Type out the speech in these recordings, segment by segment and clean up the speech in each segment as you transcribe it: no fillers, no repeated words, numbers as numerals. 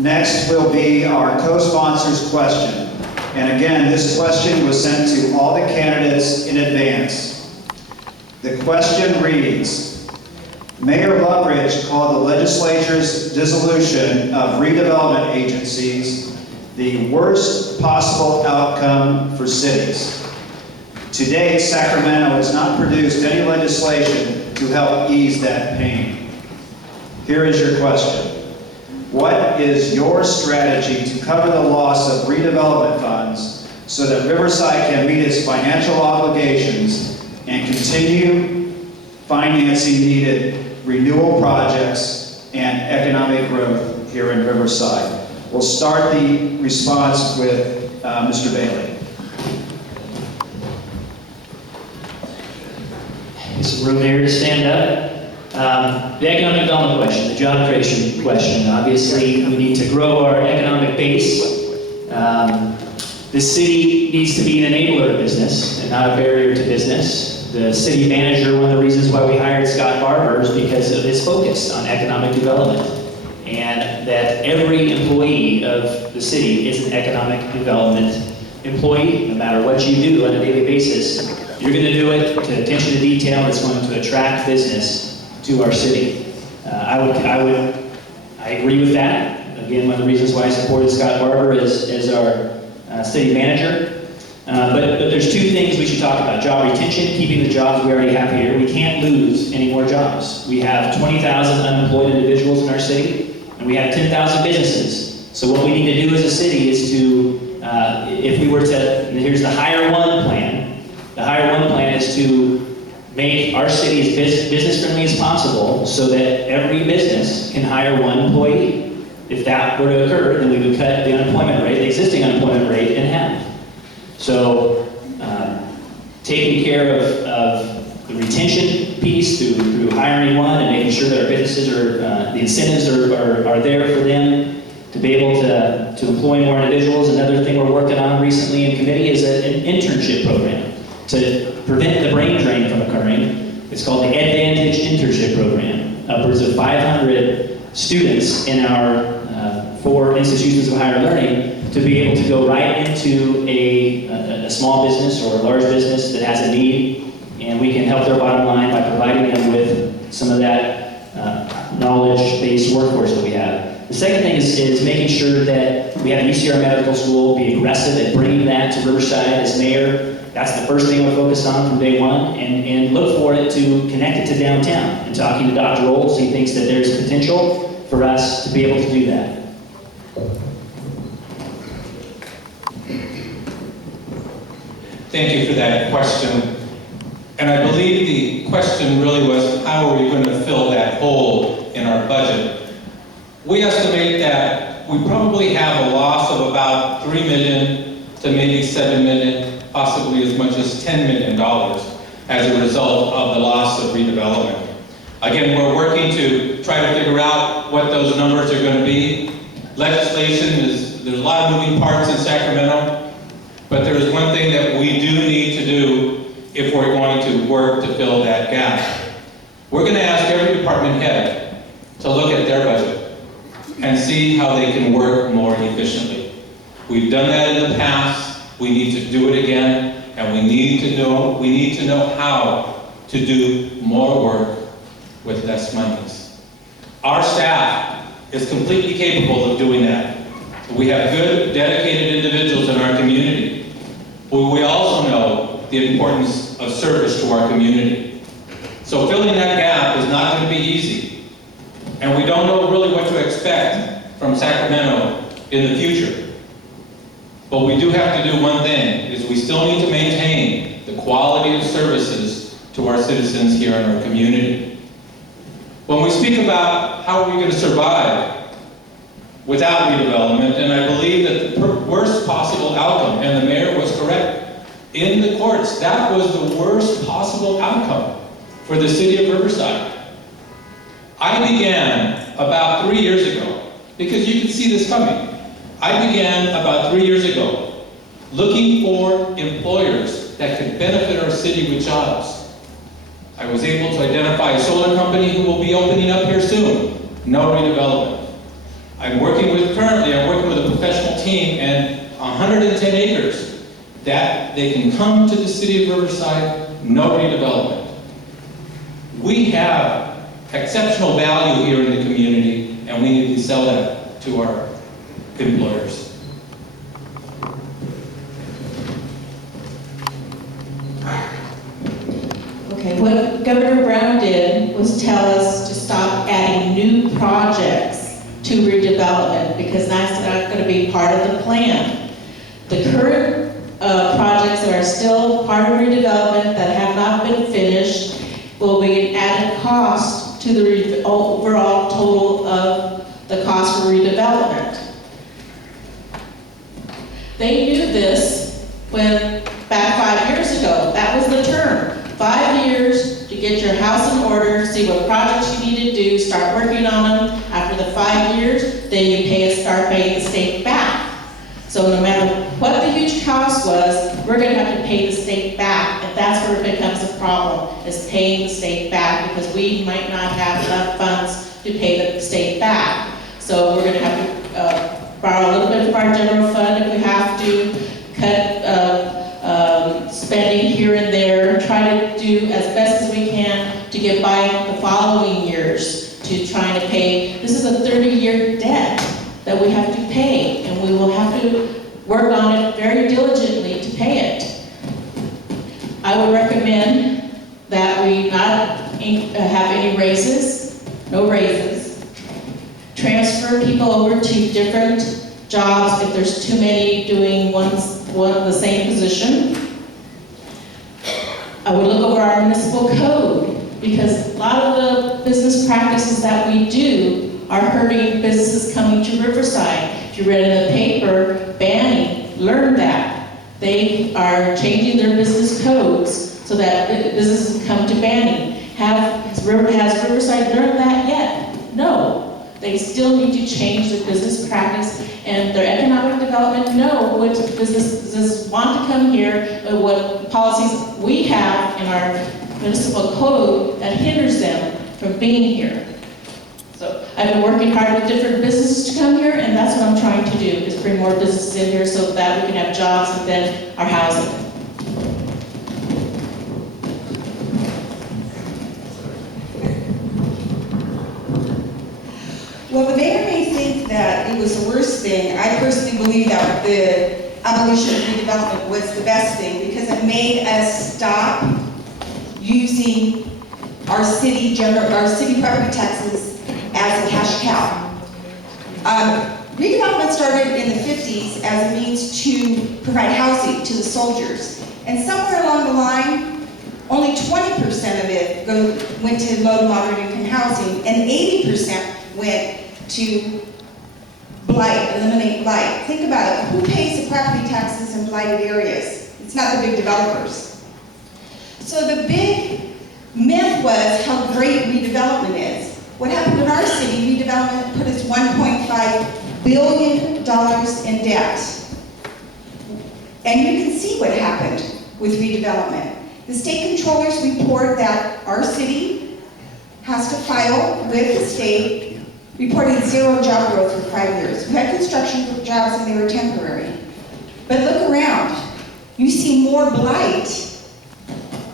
Next will be our co-sponsor's question. And again, this question was sent to all the candidates in advance. The question reads, Mayor Loveridge called the legislature's dissolution of redevelopment agencies the worst possible outcome for cities. To date, Sacramento has not produced any legislation to help ease that pain. Here is your question. What is your strategy to cover the loss of redevelopment funds so that Riverside can meet its financial obligations and continue financing needed renewal projects and economic growth here in Riverside? We'll start the response with Mr. Bailey. Some room here to stand up. The economic development question, the job creation question. Obviously, we need to grow our economic base. The city needs to be an enabler of business and not a barrier to business. The city manager, one of the reasons why we hired Scott Barber is because of his focus on economic development. And that every employee of the city is an economic development employee, no matter what you do on a daily basis. You're going to do it to attention to detail that's going to attract business to our city. I agree with that. Again, one of the reasons why I supported Scott Barber as our city manager. But there's two things we should talk about. Job retention, keeping the jobs we already have here. We can't lose any more jobs. We have 20,000 unemployed individuals in our city, and we have 10,000 businesses. So what we need to do as a city is to, if we were to, here's the Hire One plan. The Hire One plan is to make our city as business friendly as possible so that every business can hire one employee. If that were to occur, then we would cut the unemployment rate, the existing unemployment rate, in half. So taking care of the retention piece through hiring one and making sure that our businesses the incentives are there for them to be able to employ more individuals. Another thing we're working on recently in committee is an internship program to prevent the brain drain from occurring. It's called the Advantage Internship Program. Upwards of 500 students in our 4 institutions of higher learning to be able to go right into a small business or a large business that has a need, and we can help their bottom line by providing them with some of that knowledge-based workforce that we have. The second thing is making sure that we have UCR Medical School be aggressive at bringing that to Riverside as mayor. That's the first thing we're focused on from day one, and look for it to connect it to downtown. And talking to Dr. Olds, he thinks that there's potential for us to be able to do that. Thank you for that question. And I believe the question really was, how are we going to fill that hole in our budget? We estimate that we probably have a loss of about $3 million to maybe $7 million, possibly as much as $10 million as a result of the loss of redevelopment. Again, we're working to try to figure out what those numbers are going to be. Legislation there's a lot of moving parts in Sacramento, but there is one thing that we do need to do if we're going to work to fill that gap. We're going to ask every department head to look at their budget and see how they can work more efficiently. We've done that in the past. We need to do it again, and we need to know how to do more work with less monies. Our staff is completely capable of doing that. We have good, dedicated individuals in our community. But we also know the importance of service to our community. So filling that gap is not going to be easy. And we don't know really what to expect from Sacramento in the future. But we do have to do one thing, is we still need to maintain the quality of services to our citizens here in our community. When we speak about how are we going to survive without redevelopment, and I believe that the worst possible outcome, and the mayor was correct, in the courts, that was the worst possible outcome for the city of Riverside. I began about 3 years ago, because you can see this coming. I began about 3 years ago looking for employers that could benefit our city with jobs. I was able to identify a solar company who will be opening up here soon. No redevelopment. Currently, I'm working with a professional team and 110 acres that they can come to the city of Riverside, no redevelopment. We have exceptional value here in the community, and we need to sell that to our employers. Okay, what Governor Brown did was tell us to stop adding new projects to redevelopment because that's not going to be part of the plan. The current projects that are still part of redevelopment that have not been finished will be an added cost to the overall total of the cost for redevelopment. They knew this when, back 5 years ago, that was the term. 5 years to get your house in order, see what projects you need to do, start working on them. After the 5 years, then you start paying the state back. So no matter what the huge cost was, we're going to have to pay the state back, and that's where it becomes a problem, is paying the state back, because we might not have enough funds to pay the state back. So we're going to have to borrow a little bit from our general fund if we have to, cut spending here and there, try to do as best as we can to get by the following years to trying to pay. This is a 30-year debt that we have to pay, and we will have to work on it very diligently to pay it. I would recommend that we not have any raises, no raises. Transfer people over to different jobs if there's too many doing the same position. I would look over our municipal code, because a lot of the business practices that we do are hurting businesses coming to Riverside. If you read in the paper, Banning learned that. They are changing their business codes so that businesses come to Banning. Has Riverside learned that yet? No. They still need to change their business practice and their economic development, know what businesses want to come here, what policies we have in our municipal code that hinders them from being here. So I've been working hard with different businesses to come here, and that's what I'm trying to do, is bring more businesses in here so that we can have jobs and then our housing. Well, the mayor may think that it was the worst thing. I personally believe that the abolition of redevelopment was the best thing, because it made us stop using our city property taxes as a cash cow. Redevelopment started in the 50s as a means to provide housing to the soldiers. And somewhere along the line, only 20% of it went to low to moderate income housing, and 80% went to blight, eliminate blight. Think about it. Who pays the property taxes in blighted areas? It's not the big developers. So the big myth was how great redevelopment is. What happened in our city, redevelopment put us $1.5 billion in debt. And you can see what happened with redevelopment. The state controllers report that our city has to file with the state reporting zero job growth for 5 years. We had construction jobs and they were temporary. But look around. You see more blight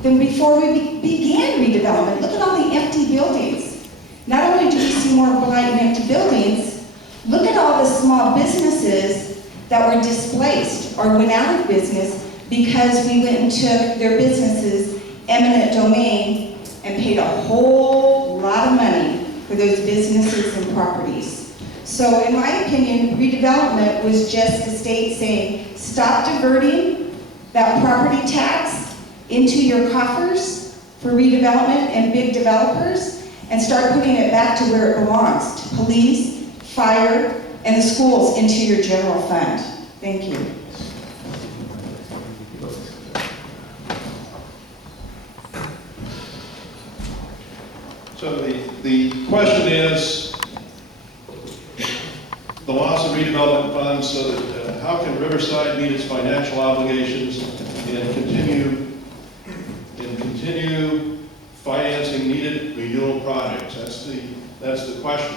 than before we began redevelopment. Look at all the empty buildings. Not only do we see more blight and empty buildings, look at all the small businesses that were displaced or went out of business because we went and took their businesses eminent domain and paid a whole lot of money for those businesses and properties. So in my opinion, redevelopment was just the state saying, stop diverting that property tax into your coffers for redevelopment and big developers, and start putting it back to where it belongs, to police, fire, and the schools, into your general fund. Thank you. So the question is, the loss of redevelopment funds, so that how can Riverside meet its financial obligations and continue financing needed renewal projects? That's the question.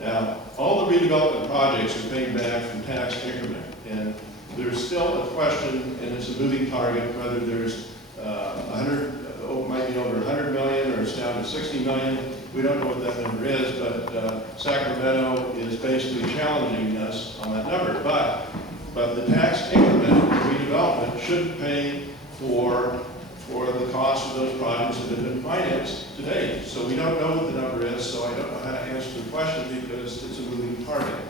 Now, all the redevelopment projects are paid back from tax increment. And there's still a question, and it's a moving target, whether there's 100, might be over 100 million, or it's down to 60 million. We don't know what that number is, but Sacramento is basically challenging us on that number. But the tax increment redevelopment should pay for the cost of those projects that have been financed to date. So we don't know what the number is, so I don't know how to answer the question because it's a moving target.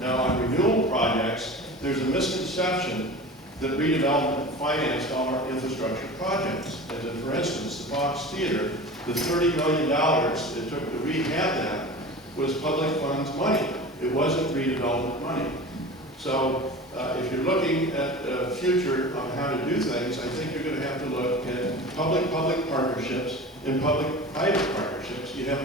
Now, on renewal projects, there's a misconception that redevelopment financed all our infrastructure projects. As in, for instance, the Fox Theater, the $30 million it took to rehab that was public funds money. It wasn't redevelopment money. So if you're looking at the future on how to do things, I think you're going to have to look at public-public partnerships and public-private partnerships. You have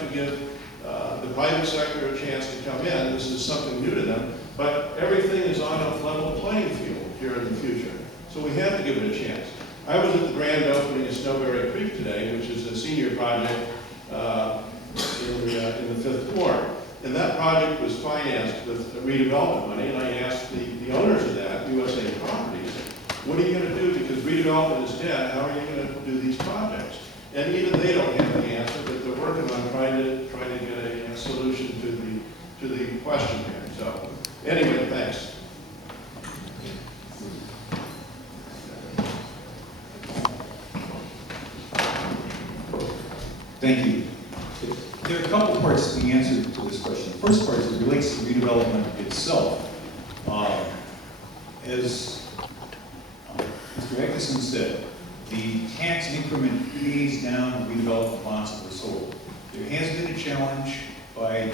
to give the private sector a chance to come in. This is something new to them, but everything is on a level playing field here in the future. So we have to give it a chance. I was at the grand opening of Snowberry Creek today, which is a senior project in the 5th Ward. And that project was financed with redevelopment money, and I asked the owners of that, USA Properties, what are you going to do? Because redevelopment is dead, how are you going to do these projects? And even they don't have the answer, but they're working on trying to get a solution to the question here. So anyway, thanks. Thank you. There are a couple parts to the answer to this question. The first part is it relates to redevelopment itself. As Mr. Atkinson said, the tax increment pays down the redevelopment lots that were sold. There has been a challenge by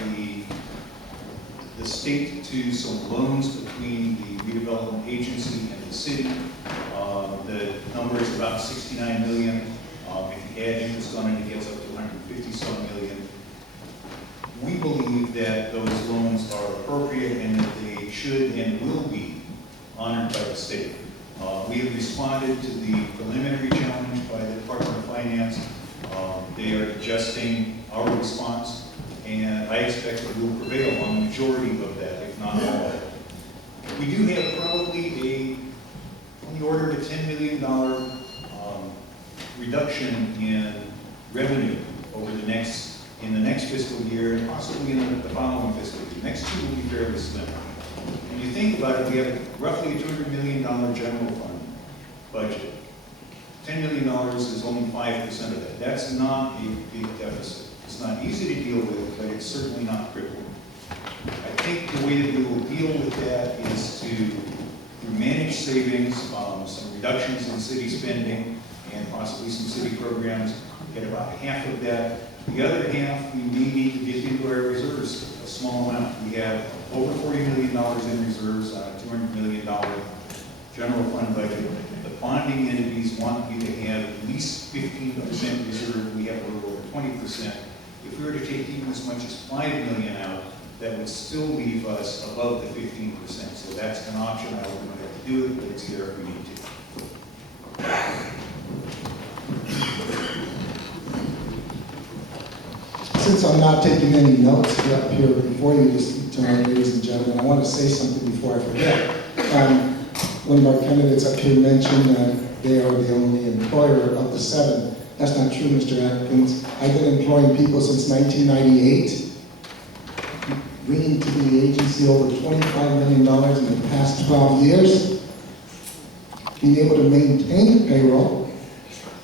the state to some loans between the redevelopment agency and the city. The number is about 69 million. If you add interest on it, it gets up to 150-some million. We believe that those loans are appropriate and that they should and will be honored by the state. We have responded to the preliminary challenge by the Department of Finance. They are adjusting our response, and I expect that we will prevail on the majority of that, if not all of it. We do have probably on the order of a $10 million reduction in revenue over the next fiscal year and possibly in the following fiscal year. Next two will be fairly slim. When you think about it, we have roughly a $200 million general fund budget. $10 million is only 5% of that. That's not a big deficit. It's not easy to deal with, but it's certainly not crippling. I think the way that we will deal with that is to manage savings, some reductions in city spending, and possibly some city programs, get about half of that. The other half, we may need to get into our reserves, a small amount. We have over $40 million in reserves on a $200 million general fund budget. The bonding entities want you to have at least 15% reserve. We have a little over 20%. If we were to take even as much as $5 million out, that would still leave us above the 15%. So that's an option. I don't have to do it, but it's here if we need to. Since I'm not taking any notes up here before you, tonight, ladies and gentlemen, I want to say something before I forget. One of our candidates up here mentioned that they are the only employer of the 7. That's not true, Mr. Atkins. I've been employing people since 1998, bringing to the agency over $25 million in the past 12 years, being able to maintain payroll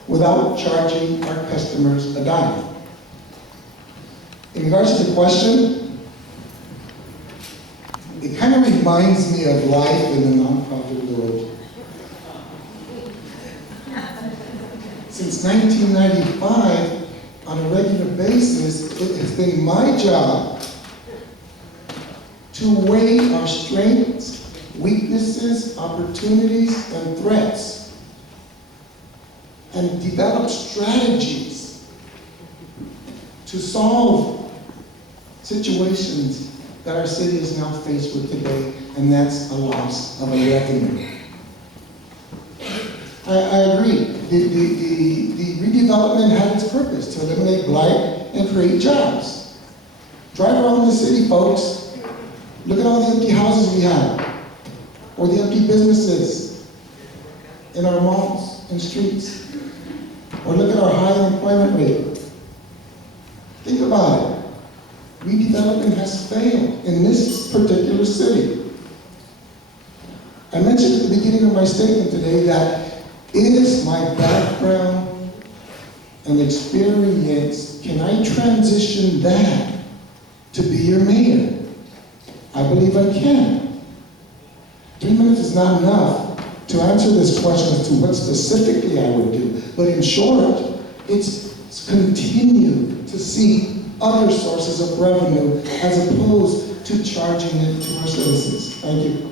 without charging our customers a dime. In regards to the question, it kind of reminds me of life in the nonprofit world. Since 1995, on a regular basis, it has been my job to weigh our strengths, weaknesses, opportunities, and threats, and develop strategies to solve situations that our city is now faced with today, and that's a loss of a revenue. I agree. The redevelopment had its purpose to eliminate blight and create jobs. Drive around the city, folks. Look at all the empty houses we have, or the empty businesses in our malls and streets, or look at our high unemployment rate. Think about it. Redevelopment has failed in this particular city. I mentioned at the beginning of my statement today that is my background and experience, can I transition that to be your mayor? I believe I can. 3 minutes is not enough to answer this question as to what specifically I would do. But in short, it's continue to seek other sources of revenue as opposed to charging it to our citizens. Thank you.